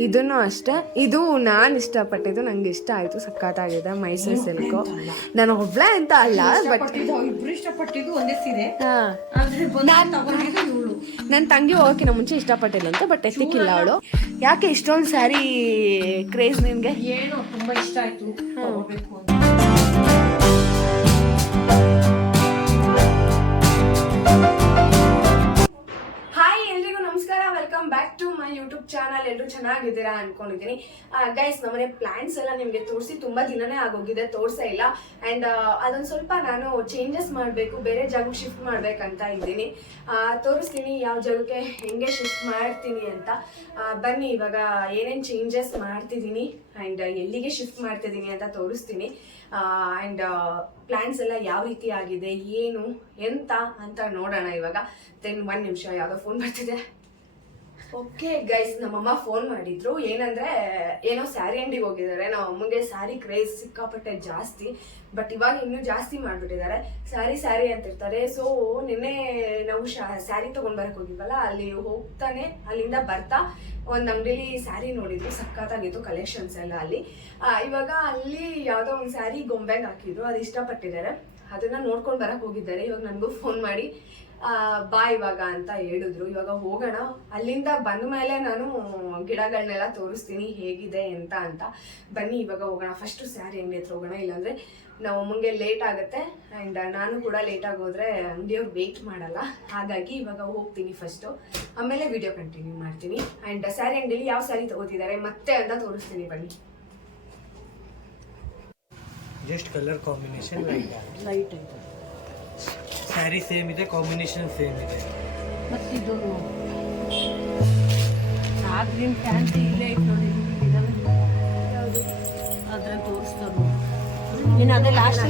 ಇದನ್ನು ಅಷ್ಟೇ. ಇದು ನಾನು ಇಷ್ಟಪಟ್ಟಿದ್ದು ನಂಗೆ ಇಷ್ಟ ಆಯಿತು. ಸಖತ್ತಾಗಿದೆ ಮೈಸೂರು ಸಿಲ್ಕು. ನಾನು ಒಬ್ಳೆ ಅಂತ ಅಲ್ಲ ಬಟ್ ನನ್ನ ತಂಗಿ ಹೋಗೋಕ್ಕಿಂತ ಮುಂಚೆ ಇಷ್ಟಪಟ್ಟಿಲ್ಲ ಅಂತ ಬಟ್ ಎತ್ತಿಕ್ಕಿಲ್ಲ ಅವಳು. ಯಾಕೆ ಇಷ್ಟೊಂದು ಸ್ಯಾರಿ ಕ್ರೇಜ್ ನಿನಗೆ? ಏನು ತುಂಬಾ ಇಷ್ಟ ಆಯ್ತು. Back to my YouTube channel ಎಲ್ಲರೂ ಚೆನ್ನಾಗಿದ್ದೀರಾ ಅನ್ಕೊಂಡಿದ್ದೀನಿ. ಗೈಸ್ ನಮ್ಮನೆ ಪ್ಲಾನ್ಸ್ ಎಲ್ಲ ನಿಮಗೆ ತೋರಿಸಿ ತುಂಬ ದಿನನೇ ಆಗೋಗಿದೆ, ತೋರಿಸೇ ಇಲ್ಲ. ಆ್ಯಂಡ್ ಅದೊಂದು ಸ್ವಲ್ಪ ನಾನು ಚೇಂಜಸ್ ಮಾಡಬೇಕು, ಬೇರೆ ಜಾಗಕ್ಕೆ ಶಿಫ್ಟ್ ಮಾಡಬೇಕಂತ ಇದ್ದೀನಿ. ತೋರಿಸ್ತೀನಿ ಯಾವ ಜಾಗಕ್ಕೆ ಹೆಂಗೆ ಶಿಫ್ಟ್ ಮಾಡ್ತೀನಿ ಅಂತ. ಬನ್ನಿ, ಇವಾಗ ಏನೇನು ಚೇಂಜಸ್ ಮಾಡ್ತಿದ್ದೀನಿ ಆ್ಯಂಡ್ ಎಲ್ಲಿಗೆ ಶಿಫ್ಟ್ ಮಾಡ್ತಿದ್ದೀನಿ ಅಂತ ತೋರಿಸ್ತೀನಿ. ಆ್ಯಂಡ್ ಪ್ಲ್ಯಾನ್ಸ್ ಎಲ್ಲ ಯಾವ ರೀತಿ ಆಗಿದೆ, ಏನು, ಎಂತ ಅಂತ ನೋಡೋಣ ಇವಾಗ. ದೆನ್ ಒನ್ ನಿಮಿಷ ಯಾವುದೋ ಫೋನ್ ಬರ್ತಿದೆ. ಓಕೆ ಗೈಸ್ ನಮ್ಮಮ್ಮ ಫೋನ್ ಮಾಡಿದ್ರು. ಏನಂದ್ರೆ, ಏನೋ ಸ್ಯಾರಿ ಅಂಗಡಿಗೆ ಹೋಗಿದ್ದಾರೆ. ನಮ್ಮ ಅಮ್ಮಗೆ ಸ್ಯಾರಿ ಕ್ರೇಜ್ ಸಿಕ್ಕಾಪಟ್ಟೆ ಜಾಸ್ತಿ ಬಟ್ ಇವಾಗ ಇನ್ನೂ ಜಾಸ್ತಿ ಮಾಡ್ಬಿಟ್ಟಿದ್ದಾರೆ. ಸ್ಯಾರಿ ಸ್ಯಾರಿ ಅಂತಿರ್ತಾರೆ. ಸೊ ನಿನ್ನೆ ನಾವು ಸ್ಯಾರಿ ತಗೊಂಡ್ ಬರಕ್ ಹೋಗಿದ್ವಲ್ಲ, ಅಲ್ಲಿ ಹೋಗ್ತಾನೆ, ಅಲ್ಲಿಂದ ಬರ್ತಾ ಒಂದು ಅಂಗಡಿಲಿ ಸ್ಯಾರಿ ನೋಡಿದ್ವಿ. ಸಖತ್ತಾಗಿತ್ತು ಕಲೆಕ್ಷನ್ಸ್ ಎಲ್ಲ ಅಲ್ಲಿ. ಇವಾಗ ಅಲ್ಲಿ ಯಾವುದೋ ಒಂದು ಸ್ಯಾರಿ ಗೊಂಬೆಗೆ ಹಾಕಿದ್ರು. ಅದು ಇಷ್ಟಪಟ್ಟಿದ್ದಾರೆ. ಅದನ್ನ ನೋಡ್ಕೊಂಡು ಬರಕ್ ಹೋಗಿದ್ದಾರೆ. ಇವಾಗ ನನಗೂ ಫೋನ್ ಮಾಡಿ. ಬಾ ಇವಾಗ ಅಂತ ಹೇಳಿದ್ರು. ಇವಾಗ ಹೋಗೋಣ. ಅಲ್ಲಿಂದ ಬಂದ ಮೇಲೆ ನಾನು ಗಿಡಗಳನ್ನೆಲ್ಲ ತೋರಿಸ್ತೀನಿ ಹೇಗಿದೆ ಎಂತ ಅಂತ. ಬನ್ನಿ ಇವಾಗ ಹೋಗೋಣ. ಫಸ್ಟ್ ಸ್ಯಾರಿ ಅಂಗಡಿ ಹತ್ರ ಹೋಗೋಣ. ಇಲ್ಲಾಂದರೆ ನಾವು ಅಮ್ಮಂಗೆ ಲೇಟ್ ಆಗುತ್ತೆ. ಆ್ಯಂಡ್ ನಾನು ಕೂಡ ಲೇಟಾಗಿ ಹೋದರೆ ಅಂಗಡಿಯವ್ರು ವೆಯ್ಟ್ ಮಾಡಲ್ಲ. ಹಾಗಾಗಿ ಇವಾಗ ಹೋಗ್ತೀನಿ ಫಸ್ಟು ಆಮೇಲೆ ವಿಡಿಯೋ ಕಂಟಿನ್ಯೂ ಮಾಡ್ತೀನಿ. ಆ್ಯಂಡ್ ಸ್ಯಾರಿ ಅಂಗಡಿಲಿ ಯಾವ ಸ್ಯಾರಿ ತಗೋತಿದ್ದಾರೆ ಮತ್ತೆ ಅಂತ ತೋರಿಸ್ತೀನಿ ಬನ್ನಿ. Just colour combination light light ಆಯ್ತು ಸ್ಯಾರಿ ಸೇಮ್ ಇದೆ ಕಾಂಬಿನೇಷನ್ ಸೇಮ್ ಇದೆ. ಮತ್ತಿದು? ಗ್ರೀನ್ ಪ್ಯಾಂಟ್ ಇಲ್ಲೇ ಐತೆ ನೋಡಿ ಅದ್ರಲ್ಲಿ ತೋರಿಸ್ತಾರೆ ನೀನು ಅದೇ ಲಾಸ್ಟ್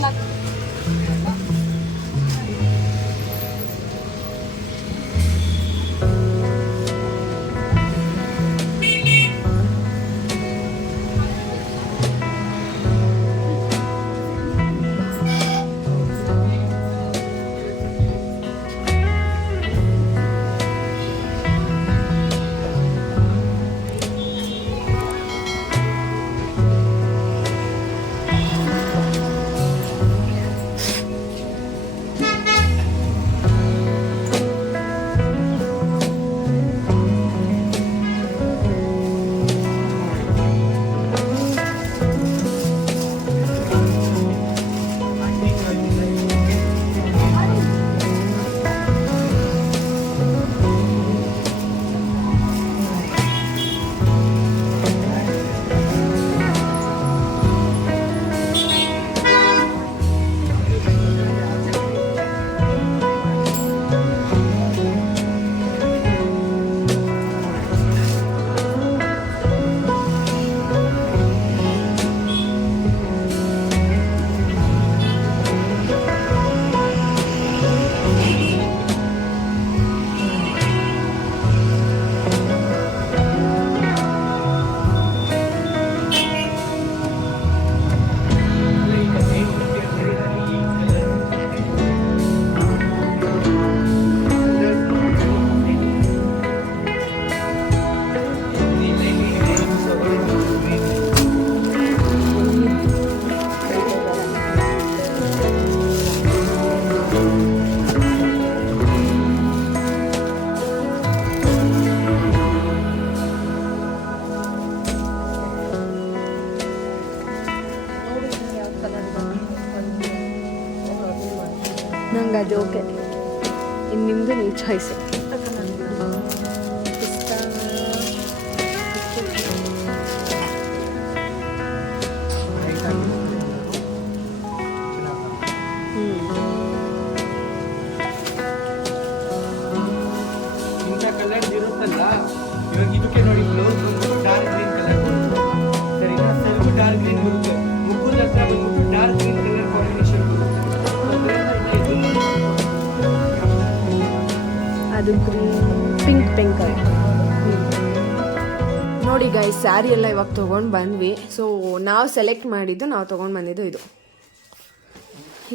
ನೋಡಿ ಗೈ ಸ್ಯಾರಿ ಎಲ್ಲ ಇವಾಗ ತೊಗೊಂಡು ಬಂದ್ವಿ. ಸೊ ನಾವು ಸೆಲೆಕ್ಟ್ ಮಾಡಿದ್ದು ನಾವು ತೊಗೊಂಡು ಬಂದಿದ್ದು ಇದು.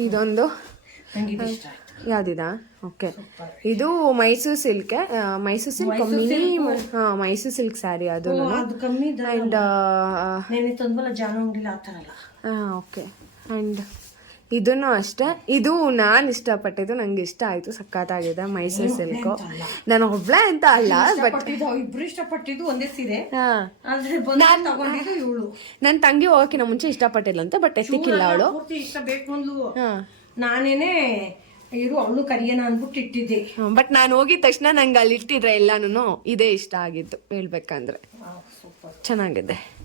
ಇದೊಂದು ಯಾವ್ದಿದ ಓಕೆ ಇದು Mysore silk Mysore silk mini ಹಾಂ ಮೈಸೂರು ಸಿಲ್ಕ್ ಸ್ಯಾರಿ ಅದು ಆ್ಯಂಡ್ ಓಕೆ ಅಂಡ್ ಇದನ್ನು ಅಷ್ಟೇ. ಇದು ನಾನು ಇಷ್ಟಪಟ್ಟಿದ್ದು ನಂಗೆ ಇಷ್ಟ ಆಯ್ತು. ಸಖತ್ತಾಗಿದೆ ಮೈಸೂರು ಸಿಲ್ಕು. ನಾನು ಒಬ್ಳೆ ಅಂತ ಅಲ್ಲ ಬಟ್ ಇಬ್ರು ಇಷ್ಟಪಟ್ಟಿದ್ದು ಒಂದೇ ಸೀರೆ. ನನ್ನ ತಂಗಿ ಹೋಗಕ್ಕಿಂತ ಮುಂಚೆ ಇಷ್ಟಪಟ್ಟಿಲ್ಲಂತೆ ಬಟ್ ಎತ್ತಿಕ್ಕಿಲ್ಲ ಅವಳು. ಪೂರ್ತಿ ಇಷ್ಟ ಬೇಕು ಅಂದ್ಲು. ಹಾ. ನಾನೇನೆ ಇರು ಅವಳು ಕರಿಯನ ಅಂದ್ಬಿಟ್ಟು ಇಟ್ಟಿದ್ದೆ. ಬಟ್ ನಾನು ಹೋಗಿದ ತಕ್ಷಣ ನಂಗೆ ಅಲ್ಲಿ ಇಟ್ಟಿದ್ರೆ ಎಲ್ಲಾನು ಇದೇ ಇಷ್ಟ ಆಗಿತ್ತು ಹೇಳ್ಬೇಕಂದ್ರೆ. ಚೆನ್ನಾಗಿದೆ.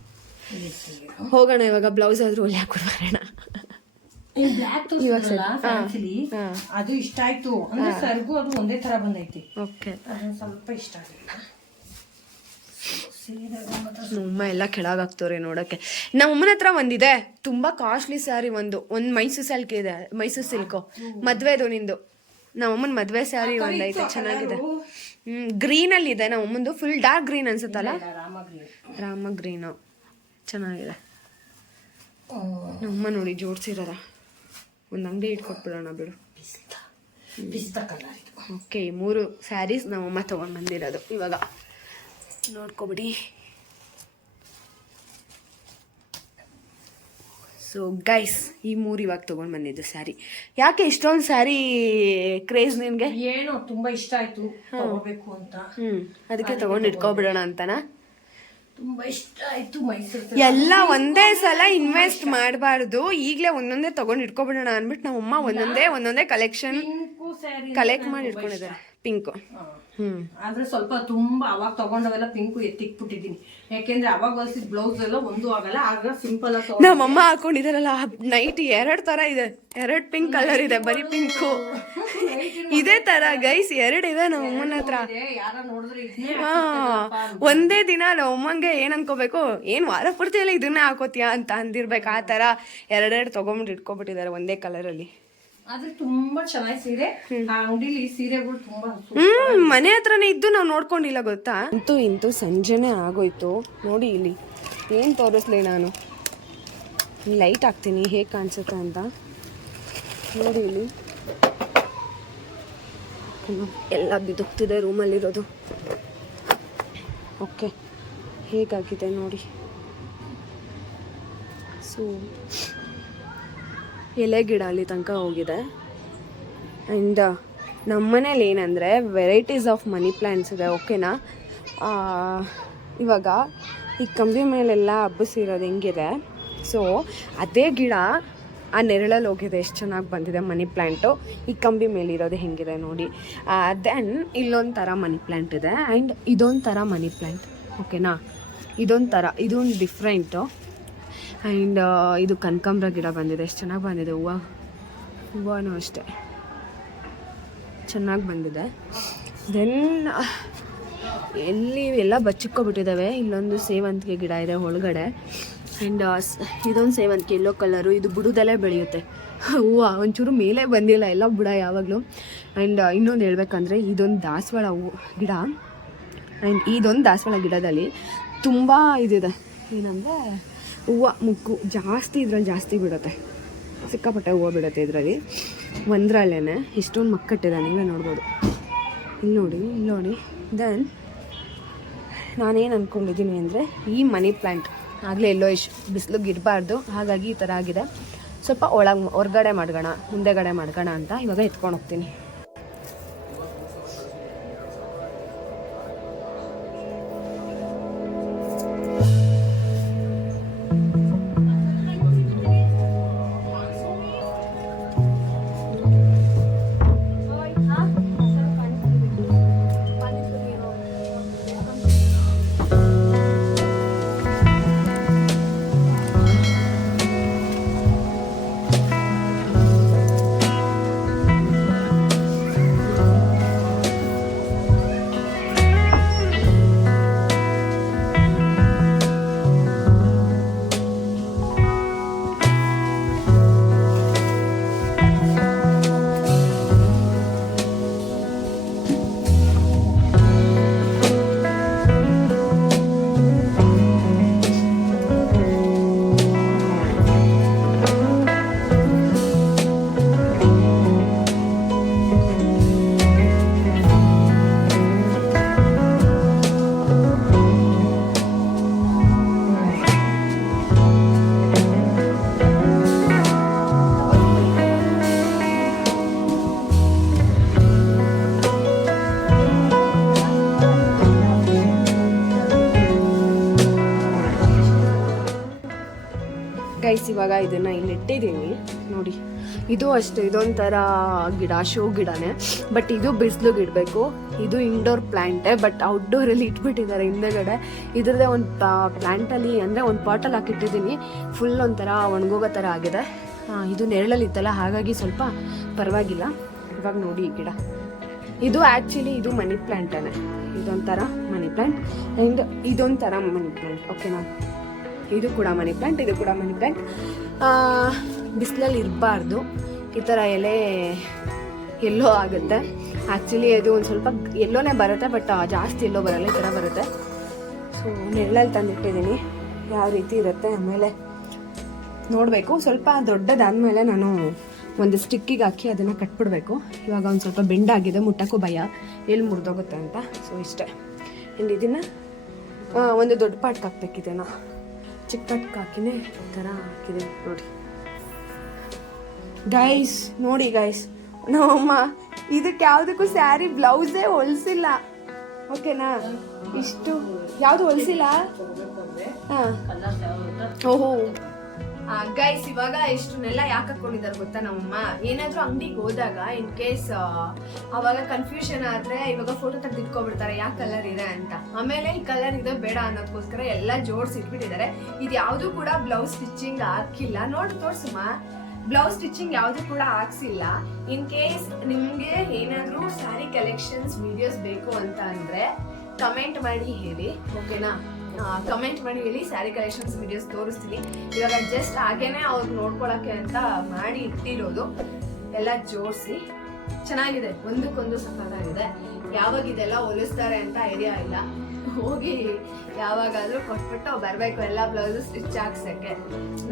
ಹೋಗೋಣ ಇವಾಗ ಬ್ಲೌಸ್ ಆದ್ರೂ ಒಳ್ಳೆ ಹಾಕೊಂಡು ಬರೋಣ. ಬ್ಲ್ಯಾಕ್ ಫ್ಯಾನ್ಸಿಲಿ ಅದು ಇಷ್ಟ ಆಯ್ತು. ಅಂದ್ರೆ ಸರ್ಗು ಅದು ಒಂದೇ ತರ ಬಂದೈತಿ. ಓಕೆ. ಅದೊಂದು ಸ್ವಲ್ಪ ಇಷ್ಟ ಆಗಿಲ್ಲ. ಸೀರೆ ಮಾತ್ರ ನಮ್ಮ ಎಲ್ಲ ಕೆಳಗಾಗ್ತವ್ರೆ ನೋಡಕ್ಕೆ ನಮ್ಮ ಅಮ್ಮನ ಹತ್ರ ಒಂದಿದೆ. ತುಂಬಾ ಕಾಸ್ಟ್ಲಿ ಸ್ಯಾರಿ ಒಂದು. ಒಂದ್ ಮೈಸೂರು ಸಿಲ್ಕ್ ಇದೆ. ಮೈಸೂರು ಸಿಲ್ಕು ಮದುವೆದು ನಿಂದು. ನಮ್ಮಮ್ಮನ ಮದ್ವೆ ಸ್ಯಾರಿ ಒಂದೈತೆ. ಚೆನ್ನಾಗಿದೆ. ಹ್ಮ್ ಗ್ರೀನ್ ಅಲ್ಲಿ ಇದೆ. ನಮ್ಮ ಅಮ್ಮಂದು ಫುಲ್ ಡಾರ್ಕ್ ಗ್ರೀನ್ ಅನ್ಸುತ್ತಲ್ಲ? ರಾಮ ಗ್ರೀನು ಚೆನ್ನಾಗಿದೆ. ನಮ್ಮಮ್ಮ ನೋಡಿ ಜೋಡ್ಸಿರೋದ? ಒಂದು ಅಂಗಡಿ ಇಟ್ಕೊಟ್ಬಿಡೋಣ ಬಿಡು. ಓಕೆ ಮೂರು ಸ್ಯಾರೀಸ್ ನಮ್ಮಮ್ಮ ತೊಗೊಂಡು ಬಂದಿರೋದು ಇವಾಗ ನೋಡ್ಕೊಬಿಡಿ. ಸೊ ಗೈಸ್ ಈ ಮೂರು ಇವಾಗ ತೊಗೊಂಡು ಬಂದಿದ್ದು ಸ್ಯಾರಿ. ಯಾಕೆ ಇಷ್ಟೊಂದು ಸ್ಯಾರಿ ಕ್ರೇಜ್ ನಿನಗೆ? ಏನೋ ತುಂಬಾ ಇಷ್ಟ ಆಯ್ತು. ತಗೋಬೇಕು ಅಂತ. ಹ್ಞೂ ಅದಕ್ಕೆ ತೊಗೊಂಡು. ಇಟ್ಕೊಬಿಡೋಣ ಅಂತನಾ? ತುಂಬಾ ಇಷ್ಟ ಆಯ್ತು ಮೈಸೂರು ಎಲ್ಲ ಒಂದೇ ಸಲ ಇನ್ವೆಸ್ಟ್ ಮಾಡಬಾರ್ದು. ಈಗಲೇ ಒಂದೊಂದೇ ತಗೊಂಡು ಇಟ್ಕೊಬಿಡೋಣ ಅಂದ್ಬಿಟ್ಟು ನಮ್ಮಮ್ಮ ಒಂದೊಂದೇ ಒಂದೊಂದೇ ಕಲೆಕ್ಷನ್ ಪಿಂಕು ಸ್ಯಾರಿ ಕಲೆಕ್ಟ್ ಮಾಡಿ ಇಟ್ಕೊಂಡಿದ್ದಾರೆ ಪಿಂಕು ಆದ್ರೆ ಸ್ವಲ್ಪ ತುಂಬಾ ಅವಾಗ ತಗೊಂಡವೆಲ್ಲ ಪಿಂಕು ಎತ್ತಿಕ್ಬಿಟ್ಟಿದೀನಿ ಯಾಕೆಂದ್ರೆ ಅವಾಗ ಹೊಲಿಸಿದ ಬ್ಲೌಸ್ ಎಲ್ಲ ಒಂದು ಆಗಲ್ಲ ಆಗ ಸಿಂಪಲ್ ಆಗಿ ನಮ್ಮಮ್ಮ ಹಾಕೊಂಡಿದಾರಲ್ಲ ನೈಟ್ ಎರಡ್ ತರ ಇದೆ. ಎರಡ್ ಪಿಂಕ್ ಕಲರ್ ಇದೆ ಬರೀ ಪಿಂಕು ಇದೇ ತರ ಗೈಸ್ ಎರಡ್ ಇದೆ ನಮ್ಮ ಅಮ್ಮನ ಹತ್ರ. ಯಾರ ನೋಡಿದ್ರೆ ಇದನ್ನೇ ಹಾ ಒಂದೇ ದಿನ ನಮ್ಮ ಅಮ್ಮಂಗೆ ಏನ್ ಅನ್ಕೋಬೇಕು ಏನ್ ವಾರ ಪೂರ್ತಿ ಎಲ್ಲ ಇದನ್ನೇ ಹಾಕೋತಿಯಾ ಅಂತ ಅಂದಿರ್ಬೇಕು ಆ ತರ ಎರಡೆರಡು ತಗೊಂಬಿಟ್ಟು ಇಟ್ಕೊಬಿಟ್ಟಿದ್ದಾರೆ ಒಂದೇ ಕಲರ್ ಅಲ್ಲಿ. ಆದ್ರೆ ತುಂಬಾ ಚೆನ್ನಾಗಿ ಸೀರೆ. ಆ ಅಂಗಡಿಲಿ ಈ ಸೀರೆಗಳು ತುಂಬಾ ಸು- ಹ್ಮ್ ಮನೆ ಹತ್ರನೇ ಇದ್ದು ನಾವು ನೋಡ್ಕೊಂಡಿಲ್ಲ ಗೊತ್ತಾ? ಇಂತೂ ಇಂತೂ ಸಂಜೆನೆ ಆಗೋಯ್ತು. ನೋಡಿ ಇಲ್ಲಿ ಏನ್ ತೋರಿಸ್ಲಿ ನಾನು? ಲೈಟ್ ಹಾಕ್ತೀನಿ ಹೇಗೆ ಕಾಣಿಸುತ್ತೆ ಅಂತ. ನೋಡಿ ಇಲ್ಲಿ. ಎಲ್ಲ ಬಿದುಕ್ತಿದೆ ರೂಮಲ್ಲಿರೋದು ಓಕೆ ಹೇಗಾಗಿದೆ ನೋಡಿ. ಸೊ ಎಲೆ ಗಿಡ ಅಲ್ಲಿ ತನಕ ಹೋಗಿದೆ. ಆ್ಯಂಡ್ ನಮ್ಮನೇಲಿ ಏನಂದರೆ ವೆರೈಟೀಸ್ ಆಫ್ ಮನಿ ಪ್ಲ್ಯಾಂಟ್ಸ್ ಇದೆ ಓಕೆನಾ ಇವಾಗ ಈ ಕಂಬಿ ಮೇಲೆಲ್ಲ ಹಬ್ಬಿಸಿರೋದು ಹೆಂಗಿದೆ? ಸೊ ಅದೇ ಗಿಡ ಆ ನೆರಳಲ್ಲಿ ಹೋಗಿದೆ, ಎಷ್ಟು ಚೆನ್ನಾಗಿ ಬಂದಿದೆ ಮನಿ ಪ್ಲ್ಯಾಂಟು ಈ ಕಂಬಿ ಮೇಲಿರೋದು ಹೆಂಗಿದೆ ನೋಡಿ. ದೆನ್ ಇಲ್ಲೊಂದು ಥರ ಮನಿ ಪ್ಲ್ಯಾಂಟ್ ಇದೆ. ಆ್ಯಂಡ್ ಇದೊಂದು ಥರ ಮನಿ ಪ್ಲ್ಯಾಂಟ್ ಓಕೆನಾ ಇದೊಂದು ಥರ ಇದೊಂದು ಡಿಫ್ರೆಂಟು ಆ್ಯಂಡ್ ಇದು ಕನಕಾಂಬ್ರ ಗಿಡ ಬಂದಿದೆ. ಎಷ್ಟು ಚೆನ್ನಾಗಿ ಬಂದಿದೆ. ಹೂವು. ಹೂವನೂ ಅಷ್ಟೇ. ಚೆನ್ನಾಗಿ ಬಂದಿದೆ. ದೆನ್ ಎಲ್ಲಿ ಎಲ್ಲ ಬಚ್ಚಿಕ್ಕೊಬಿಟ್ಟಿದ್ದಾವೆ ಇಲ್ಲೊಂದು ಸೇವಂತಿಗೆ ಗಿಡ ಇದೆ ಒಳಗಡೆ. ಆ್ಯಂಡ್ ಇದೊಂದು ಸೇವಂತಿಗೆ ಎಲ್ಲೋ ಕಲರು ಇದು ಬುಡದಲ್ಲೇ ಬೆಳೆಯುತ್ತೆ. ಹೂವು ಒಂಚೂರು ಮೇಲೆ ಬಂದಿಲ್ಲ, ಎಲ್ಲ ಬುಡ ಯಾವಾಗಲೂ. ಆ್ಯಂಡ್ ಇನ್ನೊಂದು ಹೇಳ್ಬೇಕಂದ್ರೆ, ಇದೊಂದು ದಾಸವಾಳ ಹೂವು ಗಿಡ. ಆ್ಯಂಡ್ ಇದೊಂದು ದಾಸವಾಳ ಗಿಡದಲ್ಲಿ ತುಂಬ ಇದಿದೆ. ಏನಂದರೆ ಹೂವು ಮುಗ್ಗು ಜಾಸ್ತಿ ಇದ್ರಲ್ಲಿ ಜಾಸ್ತಿ ಬಿಡುತ್ತೆ. ಸಿಕ್ಕಾಪಟ್ಟೆ ಹೂವು ಬಿಡುತ್ತೆ ಇದರಲ್ಲಿ. ಒಂದರಲ್ಲೇ ಇಷ್ಟೊಂದು ಮಕ್ಕಟ್ಟಿದೆ, ನೀವೇ ನೋಡ್ಬೋದು. ಇಲ್ಲಿ ನೋಡಿ ಇಲ್ಲಿ ನೋಡಿ. ದೆನ್ ನಾನೇನು ಅಂದ್ಕೊಂಡಿದ್ದೀನಿ ಅಂದರೆ ಈ ಮನಿ ಪ್ಲ್ಯಾಂಟ್ ಆಗಲೇ ಎಲ್ಲೋ ಇಶ್, ಬಿಸಿಲಿಗೆ ಇರಬಾರ್ದು. ಹಾಗಾಗಿ ಈ ಥರ ಆಗಿದೆ. ಸ್ವಲ್ಪ ಒಳಗೆ, ಹೊರ್ಗಡೆ ಮಾಡ್ಗೋಣ, ಮುಂದೆಗಡೆ ಮಾಡ್ಗೋಣ ಅಂತ ಇವಾಗ ಎತ್ಕೊಂಡು ಹೋಗ್ತೀನಿ. ಇವಾಗ ಇದನ್ನ ಇಲ್ಲಿ ಇಟ್ಟಿದ್ದೀನಿ. ನೋಡಿ, ಇದು ಅಷ್ಟೇ, ಇದೊಂಥರ ಗಿಡ, ಶೋ ಗಿಡನೇ. ಬಟ್ ಇದು ಬಿಸಿಲಿಗೆ ಇಡಬೇಕು. ಇದು ಇಂಡೋರ್ ಪ್ಲ್ಯಾಂಟೇ ಬಟ್ ಔಟ್ಡೋರಲ್ಲಿ ಇಟ್ಬಿಟ್ಟಿದ್ದಾರೆ ಹಿಂದೆಗಡೆ. ಇದ್ರದ್ದೇ ಒಂದು ಪ್ಲ್ಯಾಂಟಲ್ಲಿ ಅಂದರೆ ಒಂದು ಪಾಟಲ್ಲಿ ಹಾಕಿಟ್ಟಿದ್ದೀನಿ. ಫುಲ್ ಒಂಥರ ಒಣಗೋಗೋ ಥರ ಆಗಿದೆ. ಇದು ನೆರಳಲ್ಲಿ ಇತ್ತಲ್ಲ, ಹಾಗಾಗಿ ಸ್ವಲ್ಪ ಪರವಾಗಿಲ್ಲ. ಇವಾಗ ನೋಡಿ ಈ ಗಿಡ. ಇದು ಆ್ಯಕ್ಚುಲಿ ಇದು ಮನಿ ಪ್ಲ್ಯಾಂಟೇ ಇದೊಂಥರ ಮನಿ ಪ್ಲ್ಯಾಂಟ್ ಆ್ಯಂಡ್ ಇದೊಂಥರ ಮನಿ ಪ್ಲ್ಯಾಂಟ್ ಓಕೆನಾ ಇದು ಕೂಡ ಮನಿ ಪ್ಲ್ಯಾಂಟ್ ಇದು ಕೂಡ ಮನಿ ಪ್ಲ್ಯಾಂಟ್ ಬಿಸಿಲಲ್ಲಿ ಇರಬಾರ್ದು. ಈ ಥರ ಎಲೆ ಎಲ್ಲೋ ಆಗುತ್ತೆ. ಆ್ಯಕ್ಚುಲಿ ಅದು ಒಂದು ಸ್ವಲ್ಪ ಎಲ್ಲೋನೇ ಬರುತ್ತೆ ಬಟ್ ಜಾಸ್ತಿ ಎಲ್ಲೋ ಬರಲ್ಲ, ಈ ಥರ ಬರುತ್ತೆ. ಸೊ ನೆರಳಲ್ಲಿ ತಂದಿಟ್ಟಿದ್ದೀನಿ. ಯಾವ ರೀತಿ ಇರುತ್ತೆ ಆಮೇಲೆ ನೋಡಬೇಕು. ಸ್ವಲ್ಪ ದೊಡ್ಡದಾದಮೇಲೆ ನಾನು ಒಂದು ಸ್ಟಿಕ್ಕಿಗೆ ಹಾಕಿ ಅದನ್ನು ಕಟ್ಬಿಡ್ಬೇಕು. ಇವಾಗ ಒಂದು ಸ್ವಲ್ಪ ಬೆಂಡಾಗಿದೆ ಮುಟ್ಟಕ್ಕೂ ಭಯ. ಎಲ್ಲಿ ಮುರಿದೋಗುತ್ತೆ ಅಂತ. ಸೊ ಇಷ್ಟೇ. ಇನ್ನು ಇದನ್ನು ಒಂದು ದೊಡ್ಡ ಪಾಟ್ಗೆ ಹಾಕ್ಬೇಕಿದೆನಾ ಚಿಕ್ಕ ಹಾಕಿನೇ ಈ ಥರ ಹಾಕಿದೆ ನೋಡಿ. ಗೈಸ್ ನೋಡಿ ಗೈಸ್ ನಮ್ಮಮ್ಮ ಇದಕ್ಕೆ ಯಾವುದಕ್ಕೂ ಸ್ಯಾರಿ ಬ್ಲೌಸೇ ಹೊಲಿಸಿಲ್ಲ. ಓಕೆನಾ ಇಷ್ಟು? ಯಾವುದು ಹೊಲಿಸಿಲ್ಲ? ಹಾಂ. ಓಹೋ. ಗೈಸ್ ಇವಾಗ ಇಷ್ಟನ್ನೆಲ್ಲ ಯಾಕೆ ಹಾಕೊಂಡಿದ್ದಾರೆ ಗೊತ್ತಾ ನಮ್ಮಮ್ಮ? ಏನಾದರೂ ಅಂಗಡಿಗೆ ಹೋದಾಗ ಇನ್ ಕೇಸ್ ಅವಾಗ ಕನ್ಫ್ಯೂಷನ್ ಆದ್ರೆ ಇವಾಗ ಫೋಟೋ ತೆಗೆದು ಇಟ್ಕೊಬಿಡ್ತಾರೆ ಯಾವ ಕಲರ್ ಇದೆ ಅಂತ. ಆಮೇಲೆ ಈ ಕಲರ್ ಇದೆ, ಬೇಡ ಅನ್ನೋದಕ್ಕೋಸ್ಕರ ಎಲ್ಲ ಜೋಡ್ಸಿ ಇಟ್ಬಿಟ್ಟಿದ್ದಾರೆ. ಇದು ಯಾವುದು ಕೂಡ ಬ್ಲೌಸ್ ಸ್ಟಿಚಿಂಗ್ ಹಾಕಿಲ್ಲ. ನೋಡಿ, ತೋರ್ಸಮ್ಮ. ಬ್ಲೌಸ್ ಸ್ಟಿಚಿಂಗ್ ಯಾವುದೂ ಕೂಡ ಹಾಕ್ಸಿಲ್ಲ. ಇನ್ ಕೇಸ್ ನಿಮಗೆ ಏನಾದರೂ ಸ್ಯಾರಿ ಕಲೆಕ್ಷನ್ಸ್ ವಿಡಿಯೋಸ್ ಬೇಕು ಅಂತ ಅಂದರೆ ಕಮೆಂಟ್ ಮಾಡಿ ಹೇಳಿ ಓಕೆನಾ ಕಮೆಂಟ್ ಮಾಡಿ ಹೇಳಿ ಸ್ಯಾರಿ ಕಲೆಕ್ಷನ್ಸ್ ವಿಡಿಯೋಸ್ ತೋರಿಸ್ತೀನಿ. ಇವಾಗ ಜಸ್ಟ್ ಹಾಗೇನೆ ಅವ್ರು ನೋಡ್ಕೊಳಕ್ಕೆ ಅಂತ ಮಾಡಿ ಇಟ್ಟಿರೋದು. ಎಲ್ಲ ಜೋಡಿಸಿ. ಚೆನ್ನಾಗಿದೆ. ಒಂದಕ್ಕೊಂದು ಸಖತ್ತಾಗಿದೆ ಯಾವಾಗ ಇದೆಲ್ಲ ಹೊಲಿಸ್ತಾರೆ ಅಂತ ಐಡಿಯಾ ಇಲ್ಲ. ಹೋಗಿ ಯಾವಾಗಾದ್ರೂ ಕೊಟ್ಬಿಟ್ಟು ಬರ್ಬೇಕು. ಎಲ್ಲ ಬ್ಲೌಸ್ ಸ್ಟಿಚ್ ಹಾಕ್ಸಕ್ಕೆ.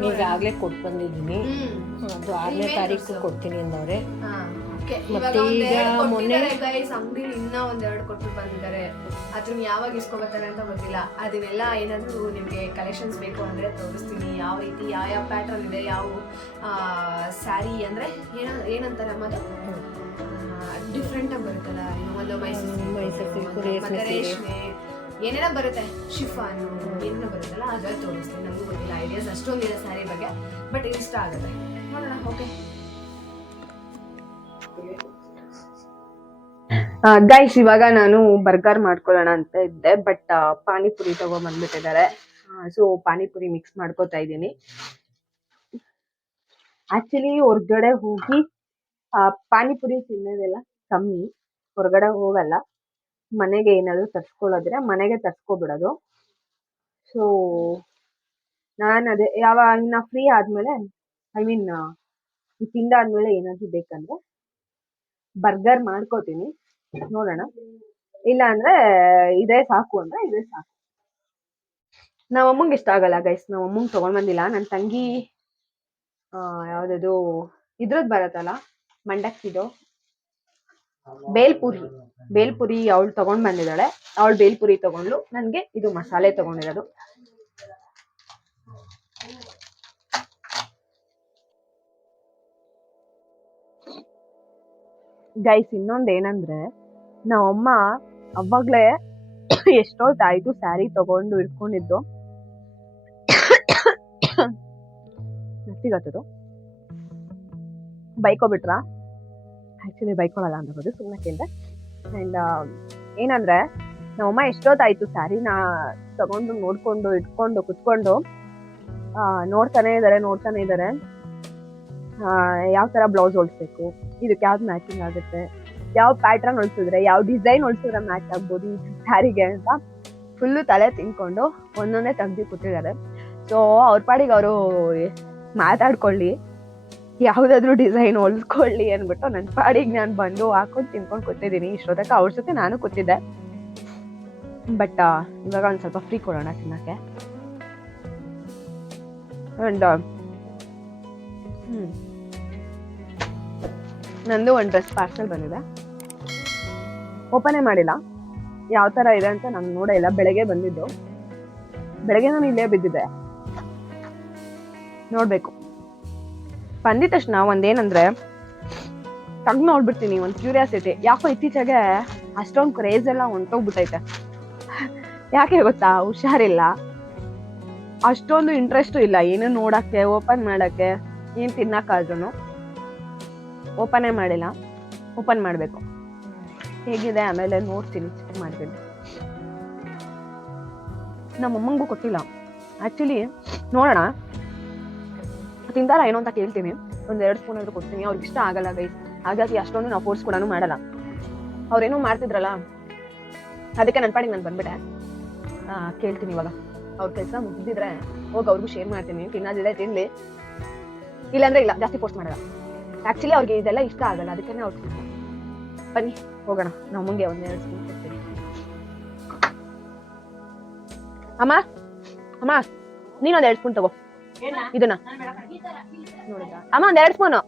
ಈಗಾಗಲೇ ಕೊಟ್ಟು ಬಂದಿದ್ದೀನಿ. ಅದು ಆರನೇ ತಾರೀಕು ಕೊಡ್ತೀನಿ ಅಂದವ್ರೆ. ಮತ್ತೆ ಈಗ ಮೊನ್ನೆ- ಕೊಟ್ಟಿದ್ದಾರೆ guys, ಇನ್ನ ಒಂದೆರಡು ಕೊಟ್ಟು ಬಂದಿದ್ದಾರೆ. ಅದನ್ನ ಯಾವಾಗ ಇಸ್ಕೊಬರ್ತಾರೆ ಅಂತ ಗೊತ್ತಿಲ್ಲ. ಅದನ್ನೆಲ್ಲ ಏನಾದರೂ ನಿಮಗೆ ಕಲೆಕ್ಷನ್ಸ್ ಬೇಕು ಅಂದ್ರೆ ತೋರಿಸ್ತೀನಿ. ಯಾವ ರೀತಿ ಯಾವ ಯಾವ ಪ್ಯಾಟರ್ನ್ ಇದೆ ಯಾವ ಸ್ಯಾರಿ ಅಂದ್ರೆ ಏನ ಏನಂತಾರೆ ಅಮ್ಮದು? ಡಿಫ್ರೆಂಟ್ ಆಗಿ ಬರುತ್ತಲ್ಲ ಒಂದು ಮೈಸೂರು ಮೈಸೂರು ರೇಷ್ಮೆ. ಏನೇನೋ ಬರುತ್ತೆ ಶಿಫಾನ್ ಏನೇನೋ ಬರುತ್ತಲ್ಲ ಅದ್ರಲ್ಲಿ ತೋರಿಸ್ತೀನಿ. ನಮಗೂ ಗೊತ್ತಿಲ್ಲ ಐಡಿಯಾಸ್ ಅಷ್ಟೊಂದಿದೆ ಸ್ಯಾರಿ ಬಗ್ಗೆ ಬಟ್ ಇಷ್ಟ ಆಗುತ್ತೆ. ನೋಡೋಣ ಓಕೆ ಗೈಸ್ ಇವಾಗ ನಾನು ಬರ್ಗರ್ ಮಾಡ್ಕೊಳ್ಳೋಣ ಅಂತ ಇದ್ದೆ ಬಟ್ ಪಾನಿಪುರಿ ತಗೊಂಡ್ ಬಂದ್ಬಿಟ್ಟಿದ್ದಾರೆ. ಸೊ ಪಾನಿಪುರಿ ಮಿಕ್ಸ್ ಮಾಡ್ಕೋತಾ ಇದ್ದೀನಿ. ಆಕ್ಚುಲಿ ಹೊರ್ಗಡೆ ಹೋಗಿ ಪಾನಿಪುರಿ ತಿನ್ನೋದೆಲ್ಲ ಕಮ್ಮಿ. ಹೊರಗಡೆ ಹೋಗಲ್ಲ. ಮನೆಗೆ ಏನಾದ್ರು ತರ್ಸ್ಕೊಳ್ಳೋದ್ರೆ ಮನೆಗೆ ತರ್ಸ್ಕೊಬಿಡೋದು. ಸೊ ನಾನು ಅದೇ, ಯಾವ, ಇನ್ನ ಫ್ರೀ ಆದ್ಮೇಲೆ ಐ ಮೀನ್ ತಿಂದಾದ್ಮೇಲೆ ಏನಾದ್ರು ಬೇಕಂದ್ರೆ ಬರ್ಗರ್ ಮಾಡ್ಕೋತೀನಿ. ನೋಡೋಣ. ಇಲ್ಲ ಅಂದ್ರೆ ಇದೇ ಸಾಕು ಅಂದ್ರೆ ಇದೇ ಸಾಕು. ನಮ್ಮ ಅಮ್ಮಂಗೆ ಇಷ್ಟ ಆಗಲ್ಲ ಗೈಸ್ ನಮ್ಮ ಅಮ್ಮಂಗೆ ತಗೊಂಡ್ ಬಂದಿಲ್ಲ. ನನ್ನ ತಂಗಿ ಆ, ಯಾವ್ದದು ಇದ್ರದ್ ಬರತ್ತಲ್ಲ ಮಂಡಕ್ಕಿದು. ಬೇಲ್ಪುರಿ ಬೇಲ್ಪುರಿ ಅವಳು ತಗೊಂಡ್ ಬಂದಿದ್ದಾಳೆ. ಅವಳು ಬೇಲ್ಪುರಿ ತಗೊಂಡ್ಲು ನನ್ಗೆ ಇದು ಮಸಾಲೆ ತಗೊಂಡಿರೋದು. ಗೈಸ್ ಇನ್ನೊಂದ್ ಏನಂದ್ರೆ ನಮ್ಮಮ್ಮ ಅವಾಗ್ಲೇ ಎಷ್ಟೊತ್ತಾಯ್ತು ಸ್ಯಾರಿ ತಗೊಂಡು ಇಟ್ಕೊಂಡಿದ್ದು. ಸಿಗತ್ತದು ಬೈಕೋಬಿಟ್ರ? ಆಕ್ಚುಲಿ ಬೈಕೊಳಲ್ಲ ಅನ್ಬೋದು ಸುಮ್ಮನೆ ಕೇಳಿದೆ. ಅಂಡ್ ಏನಂದ್ರೆ ನಮ್ಮಮ್ಮ ಎಷ್ಟೊತ್ತಾಯ್ತು ಸ್ಯಾರಿನ ತಗೊಂಡು ನೋಡ್ಕೊಂಡು, ಇಟ್ಕೊಂಡು, ಕುತ್ಕೊಂಡು ನೋಡ್ತಾನೆ ಇದಾರೆ ನೋಡ್ತಾನೆ ಇದಾರೆ. ಯಾವ ತರ ಬ್ಲೌಸ್ ಹೊಲಿಸ್ಬೇಕು? ಇದಕ್ಕೆ ಯಾವ್ದು ಮ್ಯಾಚಿಂಗ್ ಆಗುತ್ತೆ? ಯಾವ ಪ್ಯಾಟರ್ನ್ ಹೊಲ್ಸಿದ್ರೆ, ಯಾವ ಡಿಸೈನ್ ಹೊಲ್ಸಿದ್ರೆ ಮ್ಯಾಚ್ ಆಗ್ಬೋದು ಈ ಸ್ಯಾರಿಗೆ ಅಂತ ಫುಲ್ಲು ತಲೆ ತಿನ್ಕೊಂಡು ಒಂದೊಂದೇ ತೆಗ್ದು ಕೂತಿದ್ದಾರೆ. ಸೊ ಅವ್ರ ಪಾಡಿಗೆ ಅವರು ಮಾತಾಡ್ಕೊಳ್ಳಿ, ಯಾವುದಾದ್ರೂ ಡಿಸೈನ್ ಹೊಲ್ಸ್ಕೊಳ್ಳಿ ಅಂದ್ಬಿಟ್ಟು ನನ್ನ ಪಾಡಿಗೆ ನಾನು ಬಂದು ಹಾಕೊಂಡು ತಿನ್ಕೊಂಡು ಕೂತಿದ್ದೀನಿ. ಇಷ್ಟೊತ್ತಕ್ಕೆ ಅವ್ರ ಜೊತೆ ನಾನು ಕೂತಿದ್ದೆ. ಬಟ್ ಇವಾಗ ಒಂದು ಸ್ವಲ್ಪ ಫ್ರೀ ಕೊಡೋಣ ತಿನ್ನಕ್ಕೆ. ಹ್ಞೂ ನಂದು ಒಂದು ಡ್ರೆಸ್ ಪಾರ್ಸಲ್ ಬಂದಿದೆ. ಓಪನೇ ಮಾಡಿಲ್ಲ. ಯಾವ ಥರ ಇದೆ ಅಂತ ನಾನು ನೋಡೇ ಇಲ್ಲ. ಬೆಳಗ್ಗೆ ಬಂದಿದ್ದು. ಬೆಳಗ್ಗೆ ನಾನು ಇಲ್ಲೇ ಬಿದ್ದಿದ್ದೆ ನೋಡಬೇಕು. ಬಂದಿದ ತಕ್ಷಣ ಒಂದೇನಂದ್ರೆ ತಗ್ ನೋಡ್ಬಿಡ್ತೀನಿ, ಒಂದು ಕ್ಯೂರಿಯಾಸಿಟಿ. ಯಾಕೋ ಇತ್ತೀಚೆಗೆ ಅಷ್ಟೊಂದು ಕ್ರೇಜ್ ಎಲ್ಲ ಹೊಂಟೋಗ್ಬಿಟ್ಟೈತೆ. ಯಾಕೆ ಗೊತ್ತಾ? ಹುಷಾರಿಲ್ಲ. ಅಷ್ಟೊಂದು ಇಂಟ್ರೆಸ್ಟು ಇಲ್ಲ. ಏನು ನೋಡಕ್ಕೆ ಓಪನ್ ಮಾಡಕ್ಕೆ, ಏನು ತಿನ್ನಕ್ಕಾದ್ರೂ ಓಪನೇ ಮಾಡಿಲ್ಲ. ಓಪನ್ ಮಾಡಬೇಕು. ಹೇಗಿದೆ ಆಮೇಲೆ ನೋಡ್ತೀನಿ ಚೆಕ್ ಮಾಡ್ತೀನಿ. ನಮ್ಮ ಅಮ್ಮಂಗೂ ಕೊಟ್ಟಿಲ್ಲ ಆ್ಯಕ್ಚುಲಿ ನೋಡೋಣ. ತಿಂತಾರ ಏನೋ ಅಂತ ಕೇಳ್ತೀನಿ. ಒಂದು ಎರಡು ಸ್ಪೂನ್ ಆದರೂ ಕೊಡ್ತೀನಿ. ಅವ್ರಿಗೆ ಇಷ್ಟ ಆಗಲ್ಲ ಗೈಸ್ ಹಾಗಾಗಿ ಅಷ್ಟೊಂದು ನಾವು ಫೋರ್ಸ್ ಕೂಡ ಮಾಡಲ್ಲ. ಅವ್ರೇನೋ ಮಾಡ್ತಿದ್ರಲ್ಲ? ಅದಕ್ಕೆ ನನ್ನ ಪಾಡಿಗೆ ನಾನು ಬಂದ್ಬಿಟ್ಟೆ. ಕೇಳ್ತೀನಿ ಇವಾಗ. ಅವ್ರ ಕೆಲಸ ಮುಗಿದಿದ್ರೆ ಹೋಗಿ ಅವ್ರಿಗೂ ಶೇರ್ ಮಾಡ್ತೀನಿ. ತಿನ್ನೋದಿದೆ ತಿನ್ಲಿ. ಇಲ್ಲಾಂದ್ರೆ ಇಲ್ಲ, ಜಾಸ್ತಿ ಫೋರ್ಸ್ ಮಾಡಲ್ಲ. ಆ್ಯಕ್ಚುಲಿ ಅವ್ರಿಗೆ ಇದೆಲ್ಲ ಇಷ್ಟ ಆಗಲ್ಲ. ಅದಕ್ಕೆ ಅವ್ರು ಬನ್ನಿ ಹೋಗೋಣ. ನಾವು ಒಂದ್ ಒಂದೆರಡು ಸ್ಪೂನ್ ಕೊಡ್ತೀನಿ ಅಮ್ಮ ಅಮ್ಮ ಒಂದ್ ಎರಡು ಸ್ಪೂನ್ ತಗೋ. ಇದನ್ನ. ನೋಡಿದ ಅಮ್ಮ ಒಂದ್ ಎರಡು ಸ್ಪೂನು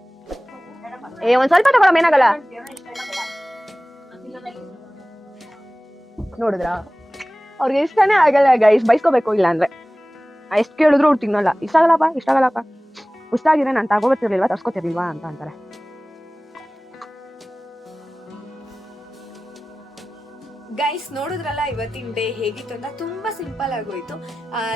ಏ ಒಂದ್ ಸ್ವಲ್ಪ ತಗೊಳಮ್ಮ ಏನಾಗಲ್ಲ ನೋಡಿದ್ರ? ಅವ್ರಿಗೆ ಇಷ್ಟನೇ ಆಗಲ್ಲ ಗೈಸ್ ಬೈಸ್ಕೋಬೇಕು ಇಲ್ಲ ಅಂದ್ರೆ. ಎಷ್ಟು ಕೇಳಿದ್ರು ಅವ್ರು ತಿನ್ನಲ್ಲ. ಇಷ್ಟ ಆಗಲ್ಲಪ್ಪ ಇಷ್ಟ ಆಗಲ್ಲಪ್ಪ. ಇಷ್ಟ ಆಗಿದೆ ನಾನು ತಗೋಬತ್ತಿರ್ಲಿಲ್ವಾ ತರ್ಸ್ಕೊತಿರ್ಲಿಲ್ವಾ ಅಂತ ಅಂತಾರೆ. ಗೈಸ್ ನೋಡಿದ್ರಲ್ಲ, ಇವತ್ತಿನ ಡೇ ಹೇಗಿತ್ತು ಅಂತ ತುಂಬಾ ಸಿಂಪಲ್ ಆಗೋಯ್ತು.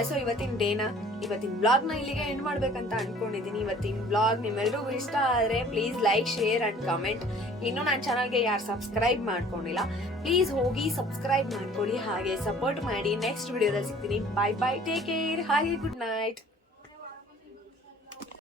ಸೊ ಇವತ್ತಿನ ಡೇನ ಇವತ್ತಿನ ಬ್ಲಾಗ್ನ ಇಲ್ಲಿಗೆ ಎಂಡ್ ಮಾಡ್ಬೇಕಂತ ಅನ್ಕೊಂಡಿದ್ದೀನಿ ಇವತ್ತಿನ ಬ್ಲಾಗ್ ನಿಮ್ಮೆಲ್ರಿಗೂ ಇಷ್ಟ ಆದ್ರೆ please like share and comment ಇನ್ನೂ ನನ್ನ ಚಾನಲ್ಗೆ ಯಾರು ಸಬ್ಸ್ಕ್ರೈಬ್ ಮಾಡ್ಕೊಂಡಿಲ್ಲ ಪ್ಲೀಸ್ ಹೋಗಿ ಸಬ್ಸ್ಕ್ರೈಬ್ ಮಾಡ್ಕೊಳ್ಳಿ. ಹಾಗೆ ಸಪೋರ್ಟ್ ಮಾಡಿ. ನೆಕ್ಸ್ಟ್ ವಿಡಿಯೋದಲ್ಲಿ ಸಿಗ್ತೀನಿ. ಬೈ ಬೈ ಟೇಕ್ ಕೇರ್ ಹಾಗೆ ಗುಡ್ ನೈಟ್